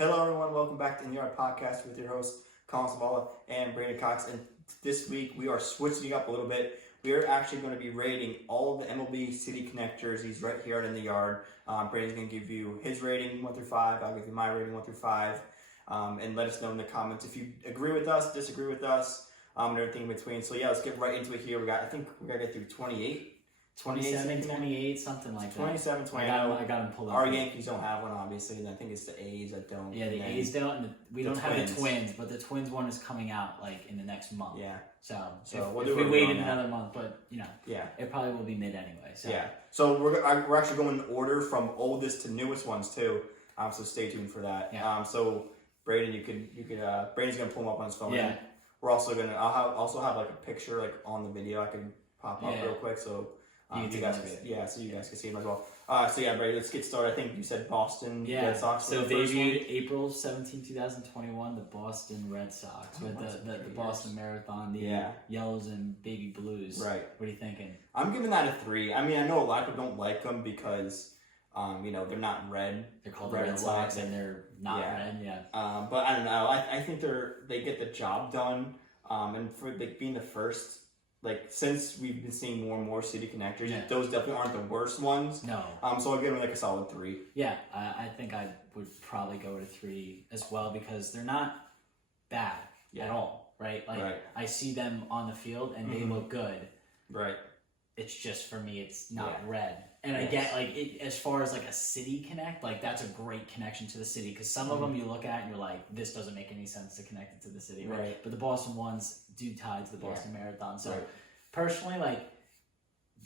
Hello, everyone. Welcome back to In Yard Podcast with your hosts, Collin and Braeden Cox. And this week, we are switching up a little bit. We are actually going to be rating all of the MLB City Connect jerseys right here in the yard. Braden's going to give you his rating 1 through 5. I'll give you my rating 1 through 5. And let us know in the comments if you agree with us, disagree with us, and everything in between. So, yeah, let's get right into it here. I think we got to get through 28. 27, 28, something like that. 27, 28. I got them pulled up. Our Yankees don't have one, obviously, and I think it's the A's that don't. Yeah, the A's don't, and we don't have the Twins, but the Twins one is coming out like in the next month. Yeah. So if we waited another month, but yeah, it probably will be mid anyway. So. Yeah. So we're actually going in order from oldest to newest ones too. So stay tuned for that. Yeah. So Braeden, you could Braden's gonna pull them up on his phone. Yeah. We're also gonna also have like a picture like on the video I can pop up real quick so. You guys can see them as well. So yeah, Brady, let's get started. I think you said Boston Red Sox. So debuted April 17, 2021, the Boston Red Sox with the Boston Marathon, the yellows and baby blues. Right. What are you thinking? I'm giving that a 3. I mean, I know a lot of people don't like them because they're not red. They're called the Red Sox and they're not red. Yeah. But I don't know. I think they get the job done. And for being the first. Like, since we've been seeing more and more City Connectors, those definitely aren't the worst ones. No. So I'll give them like a solid 3. Yeah, I think I would probably go with a 3 as well because they're not bad at all, right? Like, I see them on the field and they look good. Right. It's just, for me, it's not red. And I get, like, as far as, like, a City Connect, like, that's a great connection to the city because some of them you look at and you're like, this doesn't make any sense to connect it to the city, right? But the Boston ones do tie to the Boston Marathon. So, personally, like,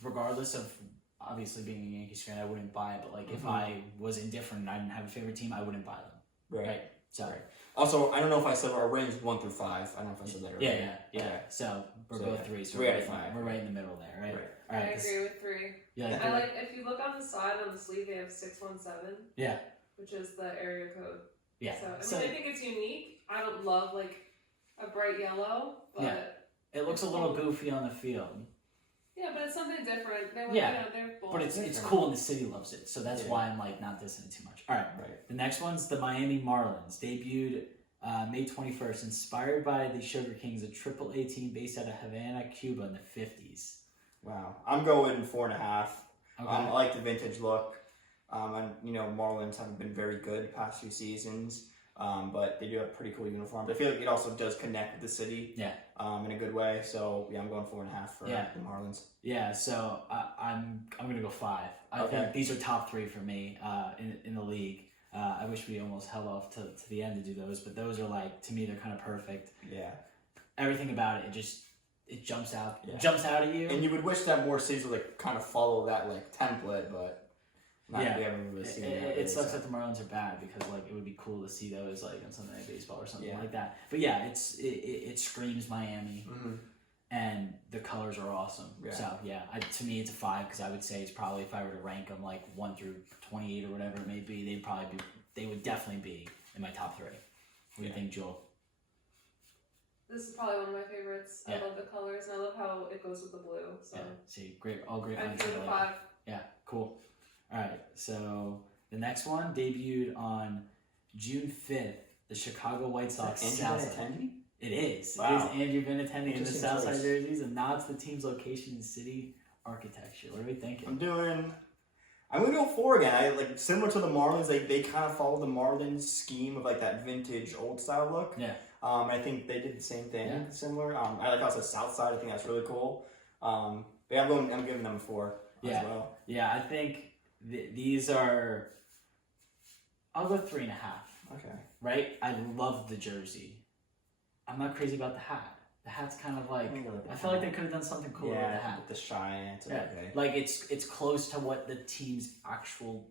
regardless of obviously being a Yankees fan, I wouldn't buy it. But, like, if I was indifferent and I didn't have a favorite team, I wouldn't buy them. Right. Sorry. Also, I don't know if I said our range is 1 through 5. I don't know if I said that earlier. Yeah. Okay. So, we're both 3. So we're right, we're right in the middle there, right? I agree with 3. Yeah, I like if you look on the side on the sleeve, they have 617. Yeah. Which is the area code. Yeah. So I think it's unique. I don't love like a bright yellow, but it looks a little goofy on the field. Yeah, but it's something different. They're both but it's cool and the city loves it, so that's why I'm like not dissing it too much. All right. The next one's the Miami Marlins, debuted May 21st, inspired by the Sugar Kings, a AAA team based out of Havana, Cuba in the 50s. Wow. I'm going 4.5. Okay. I like the vintage look. And Marlins haven't been very good the past few seasons. But they do have pretty cool uniforms. I feel like it also does connect with the city. Yeah. In a good way. So I'm going 4.5 for the Marlins. Yeah. So I'm gonna go 5. I think these are top 3 for me in the league. I wish we almost held off to the end to do those, but those are like, to me, they're kind of perfect. Yeah. Everything about it jumps out. Yeah. Jumps out at you. And you would wish that more cities would like kind of follow that like template, but not to be able to see that. It sucks that the Marlins are bad because like it would be cool to see those like on Sunday Night Baseball or something like that. But yeah, it screams Miami, and the colors are awesome. Yeah. So to me it's a 5 because I would say it's probably, if I were to rank them like 1 through 28 or whatever it may be, they would definitely be in my top 3. What do you think, Joel? This is probably one of my favorites. I love the colors and I love how it goes with the blue. So see, all great. I'd give it a 5. Yeah, cool. All right, so the next one debuted on June 5th. The Chicago White Sox. It is. Wow. It is Andrew Benintendi in the Southside jerseys and nods the team's location and city architecture. What are we thinking? I'm gonna go 4 again. I like similar to the Marlins. They kind of follow the Marlins scheme of like that vintage old style look. Yeah. I think they did the same thing, similar. I like also South Side. I think that's really cool. But yeah, I'm giving them a 4 as well. Yeah, I think these are. I'll go 3.5. Okay. Right. I love the jersey. I'm not crazy about the hat. The hat's kind of like, I feel like they could have done something cool with the hat. With the shine. Like it's close to what the team's actual,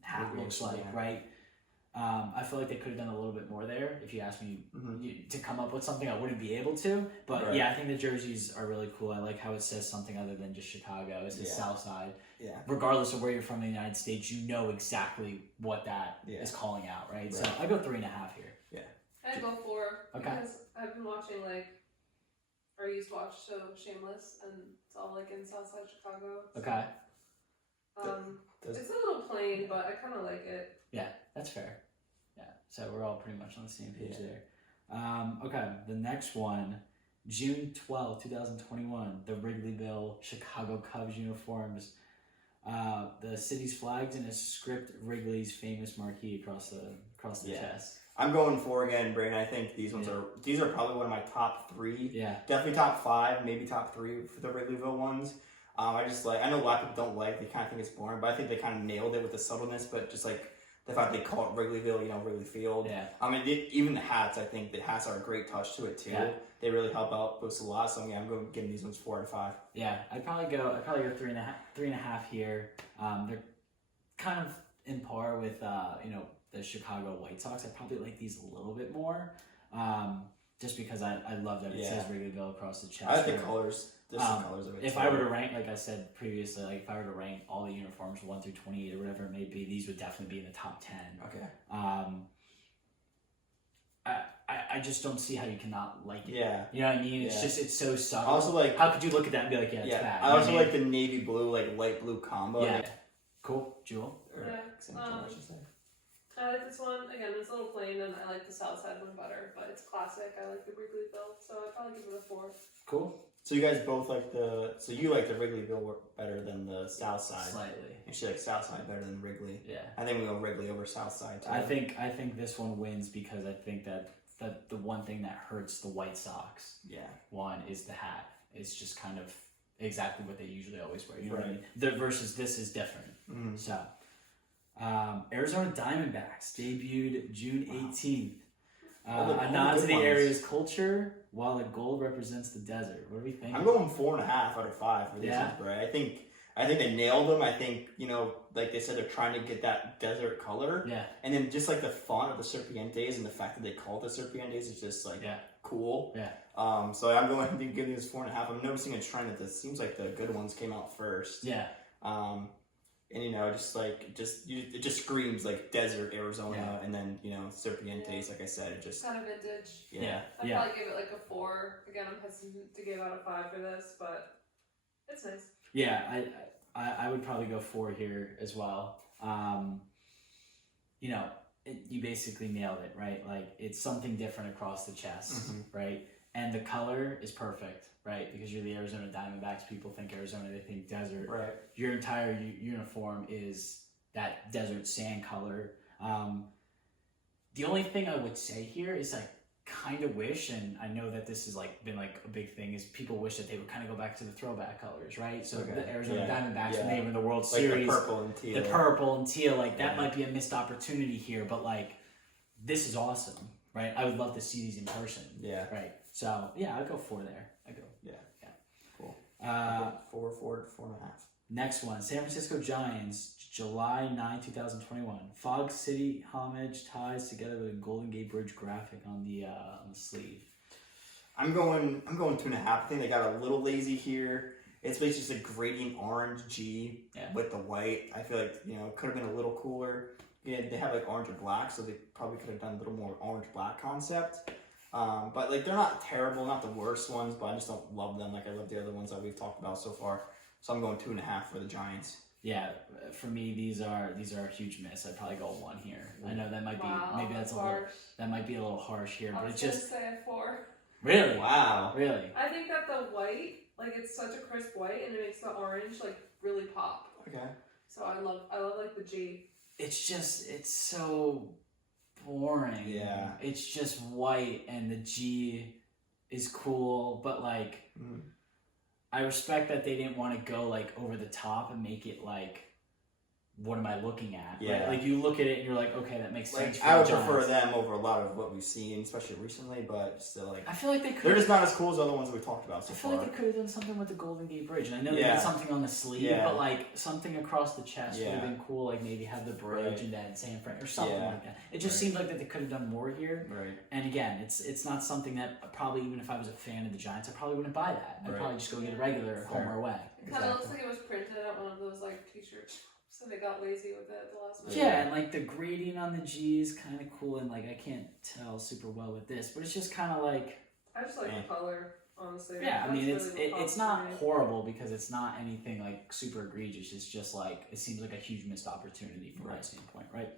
hat looks like, right? I feel like they could have done a little bit more there. If you ask me to come up with something, I wouldn't be able to. But I think the jerseys are really cool. I like how it says something other than just Chicago. It says South Side. Yeah. Regardless of where you're from in the United States, you know exactly what that is calling out, right? So I go 3.5 here. Yeah. I'd go 4 because I've been watching I used to watch show Shameless, and it's all like in Southside Chicago. So, it's a little plain, but I kind of like it. Yeah, that's fair. So we're all pretty much on the same page Yeah. there. Okay, the next one, June 12, 2021, the Wrigleyville Chicago Cubs uniforms. The city's flags and a script Wrigley's famous marquee across the chest. I'm going 4 again, Braden. I think these ones are probably one of my top 3. Yeah. Definitely top 5, maybe top 3 for the Wrigleyville ones. I know a lot of people don't like, they kind of think it's boring, but I think they kind of nailed it with the subtleness, but just like the fact they call it Wrigleyville, Wrigley Field. Yeah. I mean, even the hats, I think the hats are a great touch to it too. Yeah. They really help out boost a lot. So I'm going to give these ones 4 out of 5. Yeah, I'd probably go 3.5 here. They're kind of in par with the Chicago White Sox. I probably like these a little bit more, just because I love that it says Wrigleyville across the chest. I like the colors. The colors of it. If I were to rank, like I said previously, like if I were to rank all the uniforms 1 through 28 or whatever it may be, these would definitely be in the top 10. Okay. I I just don't see how you cannot like it. Yeah. You know what I mean? It's just, it's so subtle. I also like, how could you look at that and be like, yeah, it's bad? I also like the navy blue, like light blue combo. Yeah. Like, cool. Jewel? Yeah. I like this one. Again, it's a little plain, and I like the South Side one better, but it's classic. I like the Wrigleyville, so I'd probably give it a 4. Cool. So you guys both like so you like the Wrigleyville better than the South Side. Slightly. And she likes South Side better than Wrigley. Yeah. I think we go Wrigley over South Side too. I think this one wins because I think that the one thing that hurts the White Sox, one, is the hat. It's just kind of exactly what they usually always wear. You know what I mean? Versus this is different. Mm-hmm. So, Arizona Diamondbacks debuted June 18th. A nod to the area's culture, while the gold represents the desert. What do we think? I'm going 4.5 out of 5 for these ones, right? I think they nailed them. I think, like they said, they're trying to get that desert color. Yeah. And then just like the font of the Serpientes and the fact that they call it the Serpientes is just like cool. Yeah. So I'm going to give these 4.5. I'm noticing a trend that this seems like the good ones came out first. Yeah. And it just screams like desert Arizona, and then Serpientes, like I said, it just kind of vintage. Yeah. I'd probably give it like a 4. Again, I'm hesitant to give out a 5 for this, but it's nice. Yeah, I would probably go 4 here as well. You basically nailed it, right? Like it's something different across the chest, right? And the color is perfect, right? Because you're the Arizona Diamondbacks. People think Arizona, they think desert. Right. Your entire uniform is that desert sand color. The only thing I would say here is I kind of wish, and I know that this has been a big thing, is people wish that they would kind of go back to the throwback colors, right? So the Arizona Diamondbacks, when they were in the World Series, the purple and teal, that might be a missed opportunity here, but this is awesome, right? I would love to see these in person. Yeah. Right. So, I'd go 4 there. Cool. 4.5. Next one, San Francisco Giants, July 9, 2021. Fog City homage ties together with a Golden Gate Bridge graphic on the sleeve. I'm going 2.5. I think they got a little lazy here. It's basically just a gradient orange G with the white. I feel like it could have been a little cooler. Yeah, they have orange and black, so they probably could have done a little more orange black concept. But they're not terrible, not the worst ones, but I just don't love them like I love the other ones that we've talked about so far. So I'm going 2.5 for the Giants. Yeah, for me these are a huge miss. I'd probably go 1 here. I know that might be maybe that's that might be a little harsh here, but it's just say a 4. Really? Wow. Really? I think that the white, it's such a crisp white, and it makes the orange really pop. Okay. So I love the G. It's so boring. Yeah. It's just white, and the G is cool, but I respect that they didn't want to go over the top and make it what am I looking at? Yeah. Right? You look at it and you're okay, that makes sense. I would prefer them over a lot of what we've seen, especially recently, but still I feel like they could. They're just not as cool as the other ones we talked about so far. I feel like they could have done something with the Golden Gate Bridge. And I know they did something on the sleeve, but something across the chest would have been cool. Maybe have the bridge and then San Fran or something like that. It just seemed like that they could have done more here. Right. And again, it's not something that probably, even if I was a fan of the Giants, I probably wouldn't buy that. I'd probably just go get a regular home or away. It kind of looks like it was printed at one of those t-shirts. So they got lazy with it at the last minute. Yeah, and the grading on the G is kind of cool, and I can't tell super well with this, but it's just kind of I just like the color, honestly. Yeah, I mean it's not horrible because it's not anything super egregious. It's just it seems like a huge missed opportunity from my standpoint, right?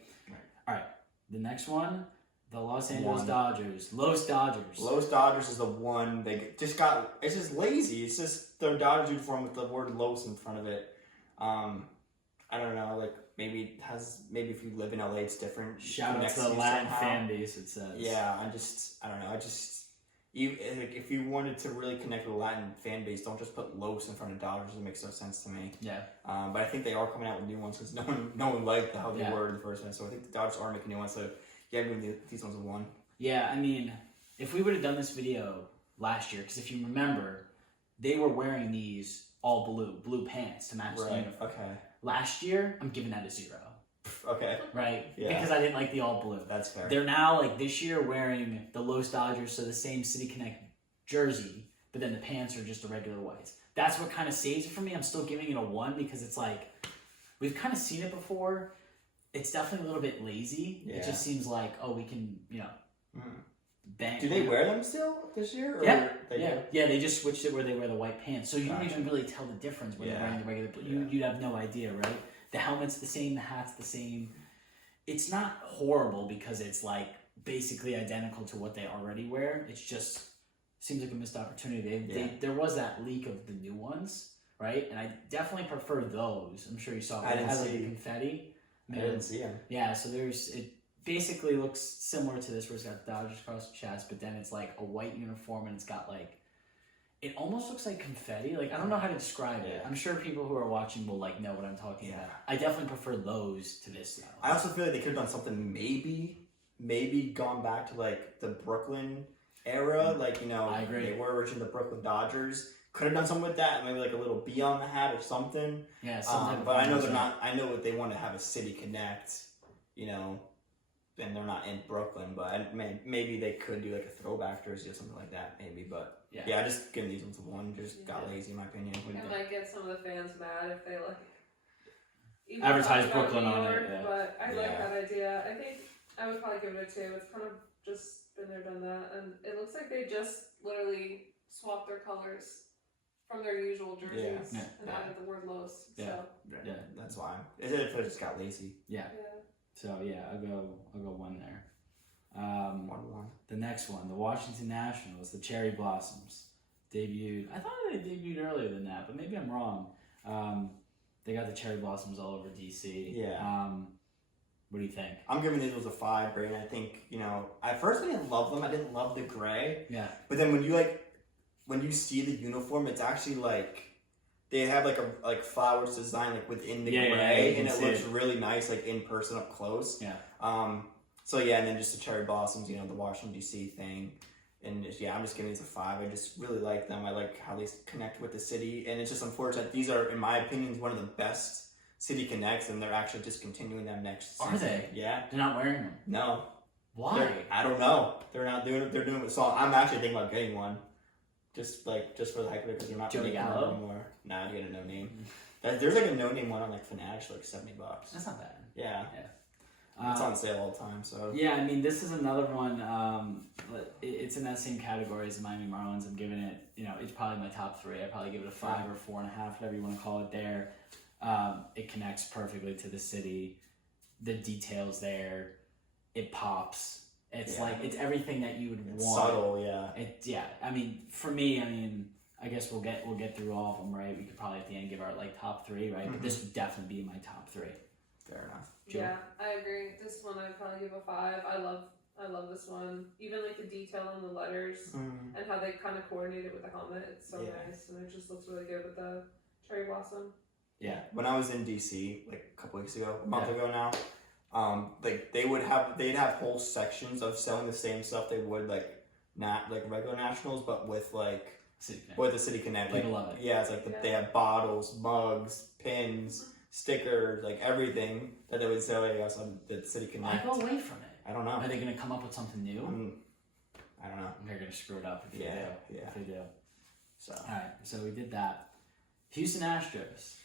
All right. The next one, The Los Angeles One. Dodgers. Los Dodgers. Los Dodgers is the one. They just got. It's just lazy. It's just their Dodgers uniform with the word Los in front of it. I don't know. Like maybe if you live in LA, it's different. Shout out Connects to the you Latin somehow. fan base, it says. Yeah, I don't know. If you wanted to really connect with the Latin fan base, don't just put Los in front of Dodgers. It makes no sense to me. Yeah. But I think they are coming out with new ones because no one liked how they were in the first one. So I think the Dodgers are making new ones. So yeah, I'm giving these ones a 1. Yeah, I mean, if we would have done this video last year, because if you remember, they were wearing these all blue pants to match the uniform. Okay. Last year, I'm giving that a 0. Okay. Right? Yeah. Because I didn't like the all blue. That's fair. They're now, like, this year wearing the Los Dodgers, so the same City Connect jersey, but then the pants are just the regular whites. That's what kind of saves it for me. I'm still giving it a 1 because it's like, we've kind of seen it before. It's definitely a little bit lazy. Yeah. It just seems like, oh, we can, bang. Do they wear them still this year? Or Yeah. They do? Yeah, they just switched it where they wear the white pants. So you don't Gotcha. even really tell the difference when they're wearing the regular. You'd have no idea, right? The helmet's the same, the hat's the same. It's not horrible because it's like basically identical to what they already wear. It's just seems like a missed opportunity. There was that leak of the new ones, right? And I definitely prefer those. I'm sure you saw it. I didn't It had like see. the confetti. I didn't see them. Yeah, so it basically looks similar to this where it's got the Dodgers across the chest, but then it's like a white uniform and it's got like, it almost looks like confetti. Like, I don't know how to describe it. I'm sure people who are watching will like know what I'm talking about. I definitely prefer those to this though. I also feel like they could have done something maybe gone back to like the Brooklyn era. Like, I agree. They were originally the Brooklyn Dodgers. Could have done something with that. Maybe like a little B on the hat or something. Yeah, But I know they're not. I know what they want to have a City Connect, and they're not in Brooklyn. But maybe they could do like a throwback jersey or something like that. Maybe, but I just giving these ones a 1. Just got lazy in my opinion. It might get some of the fans mad if they like even advertise talk about Brooklyn New on York, it. Yeah. But I like that idea. I think I would probably give it a 2. It's kind of just been there, done that, and it looks like they just literally swapped their colors from their usual jerseys and added the word Los. So. Yeah, that's why. It just got lazy. Yeah. So I'll go 1 there. 1-1. The next one, the Washington Nationals, the Cherry Blossoms, debuted. I thought they debuted earlier than that, but maybe I'm wrong. They got the Cherry Blossoms all over DC. Yeah. What do you think? I'm giving these ones a 5, Braden. I think, at first I didn't love them. I didn't love the gray. Yeah. But then when you see the uniform, it's actually like they have like flowers design like within the gray, and it looks really nice like in person up close. Yeah. So yeah, and then just the Cherry Blossoms, the Washington DC thing, and I'm just giving these a 5. I just really like them. I like how they connect with the city, and it's just unfortunate. These are, in my opinion, one of the best City Connects, and they're actually discontinuing them next season. Are they? Yeah. They're not wearing them. No. Why? I don't know. They're not doing it. They're doing it. So I'm actually thinking about getting one. Just for the heck of it, because they're not Joey making them Gallo? anymore. Nah, you get a no name. There's like a no name one on like Fanatics for like $70. That's not bad. Yeah. It's on sale all the time. So yeah, I mean, this is another one. It's in that same category as the Miami Marlins. I'm giving it. It's probably my top 3. I'd probably give it a 5 or 4.5, whatever you want to call it. There, it connects perfectly to the city. The details there, it pops. It's like it's everything that you would want. Subtle, yeah. I mean, for me, I guess we'll get through all of them, right? We could probably at the end give our like top 3, right? But this would definitely be my top 3. Fair enough. Yeah, I agree. This one I'd probably give a 5. I love this one. Even like the detail on the letters and how they kind of coordinate it with the helmet. It's so nice, and it just looks really good with the cherry blossom. Yeah. When I was in DC like a couple weeks ago, a month ago now, they'd have whole sections of selling the same stuff they would like not like regular nationals, but with like with the City Connect. People love it. Yeah, it's like they have bottles, mugs, pins, stickers, like everything that they would sell on the City Connect. Why go away from it? I don't know. Are they going to come up with something new? I don't know. They're going to screw it up if they do. Yeah. If they do. So. All right, so we did that. Houston Astros.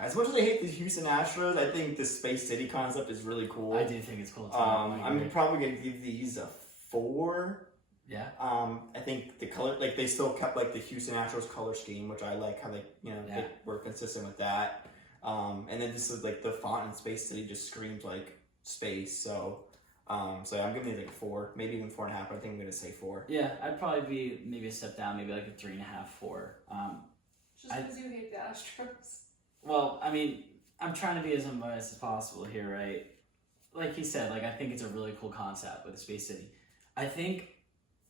As much as I hate the Houston Astros, I think the Space City concept is really cool. I do think it's cool too. I'm probably going to give these a 4. Yeah. I think the color, like they still kept like the Houston Astros color scheme, which I like how they, they were consistent with that. And then this is like the font in Space City just screams like space. So, So I'm giving these like a 4, maybe even 4.5. But I think I'm gonna say 4. Yeah, I'd probably be maybe a step down, maybe like a 3.5, 4. Just because you hate the Astros. Well, I mean, I'm trying to be as unbiased as possible here, right? Like he said, like I think it's a really cool concept with the Space City. I think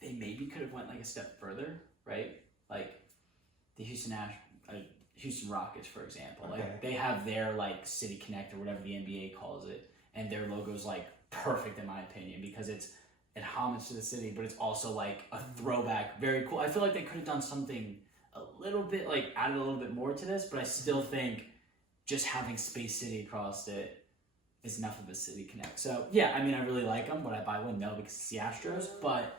they maybe could have went like a step further, right? Like the Houston Rockets, for example. Okay. Like they have their like City Connect or whatever the NBA calls it, and their logo's like perfect in my opinion because it's an homage to the city, but it's also like a throwback, very cool. I feel like they could have done something a little bit like added a little bit more to this, but I still think just having Space City across it is enough of a City Connect. So yeah, I mean, I really like them. Would I buy one? No, because it's the Astros. But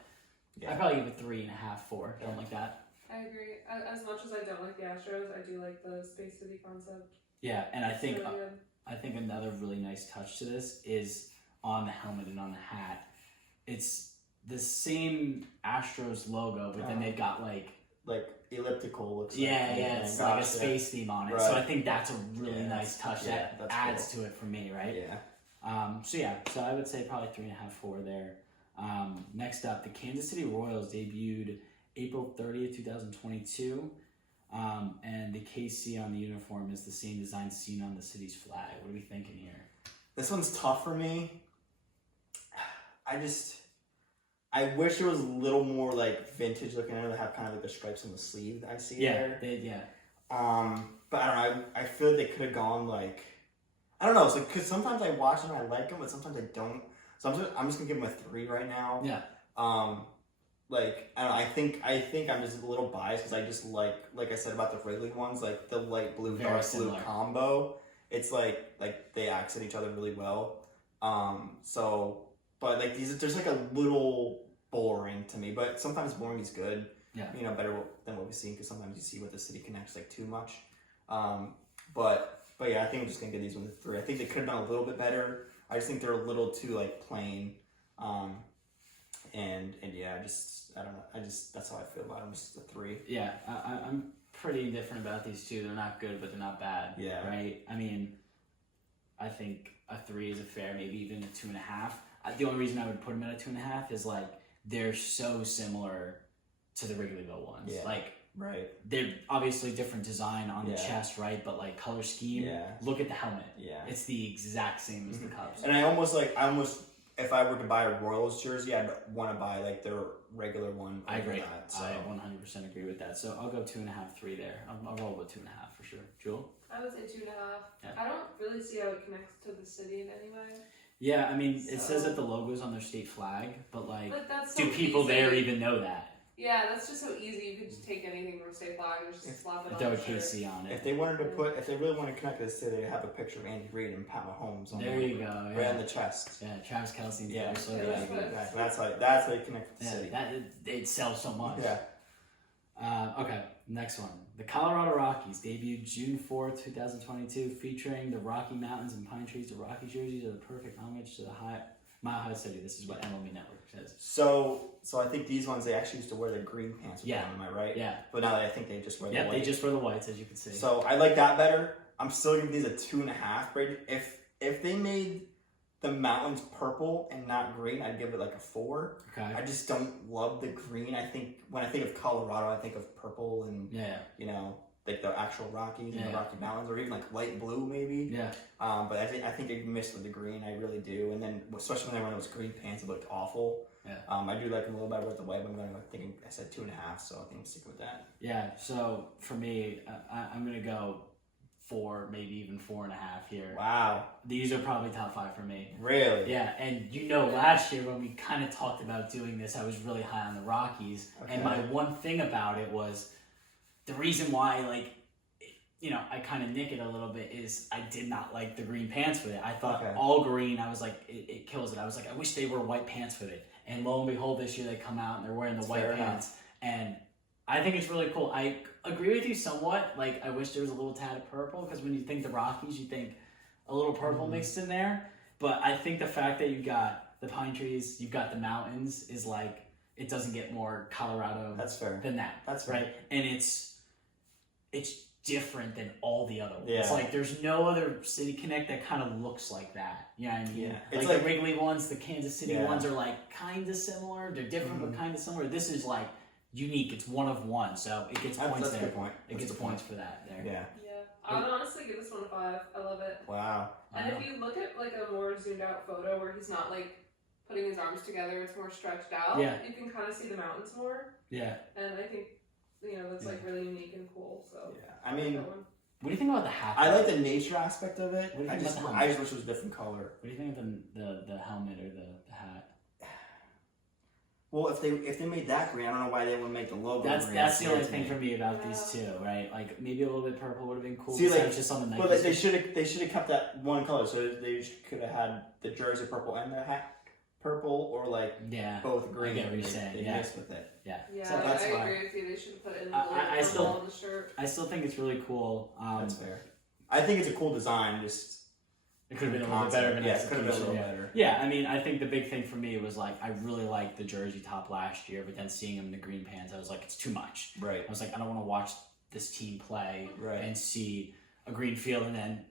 I'd probably give it 3.5, 4. Don't like that. I agree. As much as I don't like the Astros, I do like the Space City concept. Yeah, and I think really good. I think another really nice touch to this is on the helmet and on the hat. It's the same Astros logo, but then they've got like elliptical looks. It's like a space theme on it. Right. So I think that's a really nice touch that that's adds cool. to it for me, right? Yeah. So I would say probably 3.5, 4 there. Next up, the Kansas City Royals debuted April 30th, 2022. And the KC on the uniform is the same design seen on the city's flag. What are we thinking here? This one's tough for me. I wish it was a little more like vintage looking. I know they have kind of like the stripes on the sleeve I see there. But I don't know. I feel like they could have gone like, I don't know. It's like, because sometimes I watch them and I like them, but sometimes I don't. So I'm just gonna give them a 3 right now. Yeah. Like I don't know, I think I'm just a little biased because I just like I said about the Wrigley ones, like the light blue Very dark similar. blue combo. It's like they accent each other really well. But like there's like a little boring to me, but sometimes boring is good. Yeah. You know, better than what we've seen because sometimes you see what the city connects like too much. But yeah, I think I'm just gonna give these ones a 3. I think they could have done a little bit better. I just think they're a little too like plain. And yeah, I don't know. That's how I feel about them. Just a 3. Yeah, I'm pretty indifferent about these two. They're not good, but they're not bad. Yeah. Right? I mean, I think a 3 is a fair, maybe even a 2.5. The only reason I would put them at a 2.5 is like they're so similar to the Wrigleyville ones. Yeah. Like, right. They're obviously different design on the chest, right? But like color scheme. Yeah. Look at the helmet. Yeah. It's the exact same as the Cubs. And I almost if I were to buy a Royals jersey, I'd want to buy like their regular one. I agree. That, so. I 100% agree with that. So I'll go 2.5, 3 there. I'll roll with 2.5 for sure. Jewel? I would say 2.5. Yeah. I don't really see how it connects to the city in any way. Yeah, I mean, it says that the logo's on their state flag, but like, But that's so do people easy. there even know that? Yeah, that's just so easy. You could just take anything from state flag and just slap it on Throw a the shirt. KC on it. If they really want to connect to the city, they have a picture of Andy Reid and Pat Mahomes on There you go. right on the chest. Yeah, Travis Kelce. Yeah, so yeah, exactly. That's how you connect to the city. It sells so much. Yeah. Okay, next one. The Colorado Rockies debuted June 4th, 2022, featuring the Rocky Mountains and pine trees. The Rocky jerseys are the perfect homage to the Mile High City. This is what MLB Network says. So I think these ones they actually used to wear the green pants. With them, am I right? Yeah. But now I think they just wear the white. They just wear the whites, as you can see. So I like that better. I'm still giving these a 2.5. Brady. If they made the mountains purple and not green, I'd give it like a 4. Okay. I just don't love the green. I think when I think of Colorado, I think of purple and you know, like the actual Rockies and the Rocky Mountains, or even like light blue maybe. Yeah. But I think they missed with the green. I really do. And then especially when I went with green pants, it looked awful. Yeah. I do like them a little better with the white. But I said 2.5, so I think I'm sticking with that. Yeah. So for me, I'm gonna go 4, maybe even 4.5 here. Wow. These are probably top 5 for me. Really? Yeah, and last year when we kind of talked about doing this, I was really high on the Rockies. Okay. And my one thing about it was the reason why, like, I kind of nick it a little bit is I did not like the green pants with it. I thought all green, I was like, it kills it. I was like, I wish they were white pants with it. And lo and behold, this year they come out and they're wearing the white pants. And I think it's really cool. I agree with you somewhat. Like, I wish there was a little tad of purple, because when you think the Rockies, you think a little purple mixed in there. But I think the fact that you got the pine trees, you've got the mountains, is like, it doesn't get more Colorado That's fair. than that. That's fair. Right? And it's different than all the other ones. Yeah. Like there's no other City Connect that kind of looks like that. You know what I mean? Yeah. Like, It's the Wrigley ones, the Kansas City Yeah. ones are like kind of similar. They're different but kind of similar. This is like unique. It's one of one, so it gets points that's there. a good point. It gets points for that there. Yeah. Yeah, I would honestly give this one a 5. I love it. Wow. And if you look at like a more zoomed out photo where he's not like putting his arms together, it's more stretched out. Yeah. You can kind of see the mountains more. Yeah. And I think that's like really unique and cool. So Yeah. I mean, that one. What do you think about the hat? I like the nature aspect of it. What do you I think just about the wish it was a different color. What do you think of the helmet or the hat? Well, if they made that green, I don't know why they wouldn't make the logo That's green. that's the only Weird to thing me. for me about these two, right? Like maybe a little bit purple would have been cool. See, like, just something Well, they should have kept that one color. So they could have had the jersey purple and the hat purple, or like both green. I get what you're saying. They missed with it. Yeah. Yeah, So that's I fine. agree with you. They should have put it in the I still- on the shirt. I still think it's really cool. That's fair. I think it's a cool design. Just It could have been a little bit better of an Yeah, it could have been a execution. little better. Yeah, I mean, I think the big thing for me was like I really liked the jersey top last year, but then seeing him in the green pants, I was like, it's too much. Right. I was like, I don't want to watch this team play Right. and see a green field and then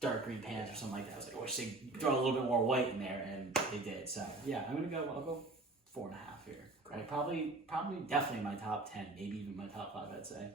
dark green pants or something like that. I was like, I wish they'd throw a little bit more white in there, and they did. So yeah, I'll go 4.5 here. Right? Probably definitely my top 10, maybe even my top 5, I'd say.